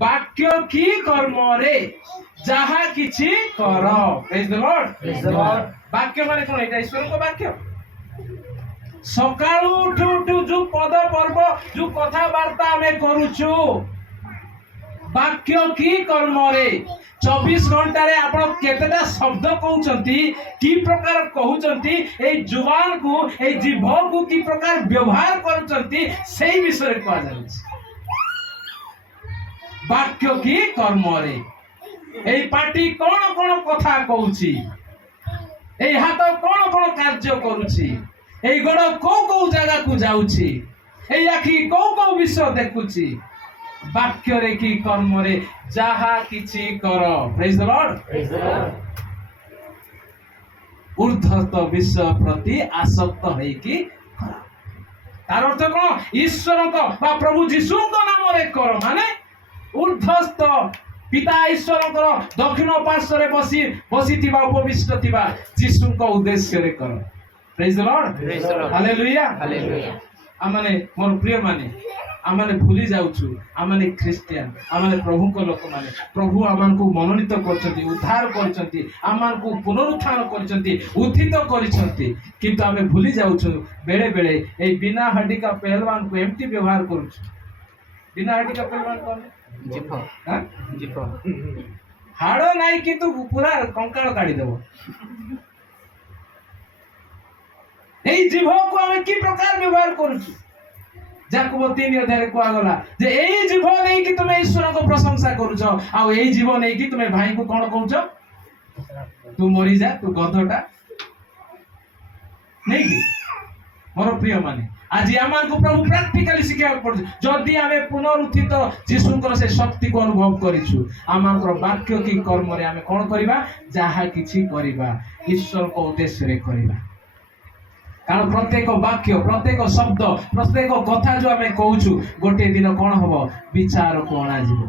ବାକ୍ୟ କି କର୍ମରେ ଯାହା କିଛି କର। ପ୍ରେଜ୍ ଦ ଲର୍ଡ। ବାକ୍ୟ ମାନେ କଣ? ଏଇଟା ଈଶ୍ୱରଙ୍କ ବାକ୍ୟ। ସକାଳୁ ଉଠୁ ଉଠୁ ଯୋଉ ପଦ ପର୍ବ ଯୋଉ କଥାବାର୍ତ୍ତା ଆମେ କରୁଛୁ, ବାକ୍ୟ କି କର୍ମରେ 24 ଘଣ୍ଟାରେ ଆପଣ କେତେଟା ଶବ୍ଦ କହୁଛନ୍ତି, କି ପ୍ରକାର କହୁଛନ୍ତି, ଏଇ ଜୁବାନକୁ ଏଇ ଜିଭକୁ କି ପ୍ରକାର ବ୍ୟବହାର କରୁଛନ୍ତି, ସେଇ ବିଷୟରେ କୁହାଯାଉଛି। ବାକ୍ୟ କି କର୍ମରେ ଏଇ ପାଟି କଣ କଣ କଥା କହୁଛି, ଏଇ ହାତ କଣ କଣ କାର୍ଯ୍ୟ କରୁଛି, ଏଇ ଗୋଡ଼ କୋଉ କୋଉ ଜାଗାକୁ ଯାଉଛି, ଏଇ ଆଖି କୋଉ କୋଉ ବିଷୟ ଦେଖୁଛି। ବାକ୍ୟରେ କି କର୍ମରେ ଯାହା କିଛି କର। ପ୍ରେଜ୍ ଦ ଲର୍ଡ। ଊର୍ଦ୍ଧ୍ୱସ୍ଥ ବିଷୟ ପ୍ରତି ଆସକ୍ତ ହେଇକି କର। ତାର ଅର୍ଥ କଣ? ଈଶ୍ୱରଙ୍କ ବା ପ୍ରଭୁ ଯୀଶୁଙ୍କ ନାମରେ କର, ମାନେ ଊର୍ଦ୍ଧ୍ୱସ୍ଥ ପିତା ଈଶ୍ୱରଙ୍କର ଦକ୍ଷିଣ ପାର୍ଶ୍ୱରେ ବସିଥିବା ଉପବିଷ୍ଟ ଥିବା ଯୀଶୁଙ୍କ ଉଦ୍ଦେଶ୍ୟରେ କର। ପ୍ରେଜ୍ ଦ ଲର୍ଡ। ହାଲେଲୁୟା। ଆମମାନେ ମୋର ପ୍ରିୟ ମାନେ, ଆମମାନେ ଭୁଲି ଯାଉଛୁ, ଆମମାନେ ଖ୍ରୀଷ୍ଟିଆନ, ଆମମାନେ ପ୍ରଭୁଙ୍କ ଲୋକମାନେ। ପ୍ରଭୁ ଆମମାନଙ୍କୁ ମନୋନୀତ କରିଛନ୍ତି, ଉଦ୍ଧାର କରିଛନ୍ତି, ଆମମାନଙ୍କୁ ପୁନରୁତ୍ଥାନ କରିଛନ୍ତି, ଉତ୍ଥିତ କରିଛନ୍ତି, କିନ୍ତୁ ଆମେ ଭୁଲି ଯାଉଛୁ। ବେଳେ ବେଳେ ଏଇ ବିନା ହାଡିକା ପେହଲୱାନକୁ ଏମିତି ବ୍ୟବହାର କରୁଛୁ। ବିନା ହାଡିକା ପେହଲୱାନ କଣ? ହାଡ ନାହିଁ କିନ୍ତୁ ପୁରା କଙ୍କାଳ କାଢିଦେବ। ଏଇ ଜିଭକୁ ଆମେ କି ପ୍ରକାର ବ୍ୟବହାର କରୁଛୁ? ଯାକୋବ 3 ଅଧ୍ୟାୟରେ କୁହାଗଲା ଯେ ଏଇ ଜିଭ ନେଇକି ତୁମେ ଈଶ୍ୱରଙ୍କ ପ୍ରଶଂସା କରୁଛ, ଆଉ ଏଇ ଜିଭ ନେଇକି ତୁମେ ଭାଇଙ୍କୁ କଣ କହୁଛ? ତୁ ମରିଯା, ତୁ ଗଧଟା। ନେଇକି ମୋର ପ୍ରିୟ ମାନେ, ଆଜି ଆମକୁ ପ୍ରଭୁ ପ୍ରାକ୍ଟିକାଲି ଶିଖିବାକୁ ପଡୁଛି। ଯଦି ଆମେ ପୁନରୁତ୍ଥିତ ଯୀଶୁଙ୍କର ସେ ଶକ୍ତିକୁ ଅନୁଭବ କରିଛୁ, ଆମଙ୍କର ବାକ୍ୟ କି କର୍ମରେ ଆମେ କଣ କରିବା? ଯାହା କିଛି କରିବା ଈଶ୍ୱରଙ୍କ ଉଦ୍ଦେଶ୍ୟରେ କରିବା। କାରଣ ପ୍ରତ୍ୟେକ ବାକ୍ୟ, ପ୍ରତ୍ୟେକ ଶବ୍ଦ, ପ୍ରତ୍ୟେକ କଥା ଯୋଉ ଆମେ କହୁଛୁ, ଗୋଟିଏ ଦିନ କଣ ହବ? ବିଚାରକୁ ଅଣାଯିବ।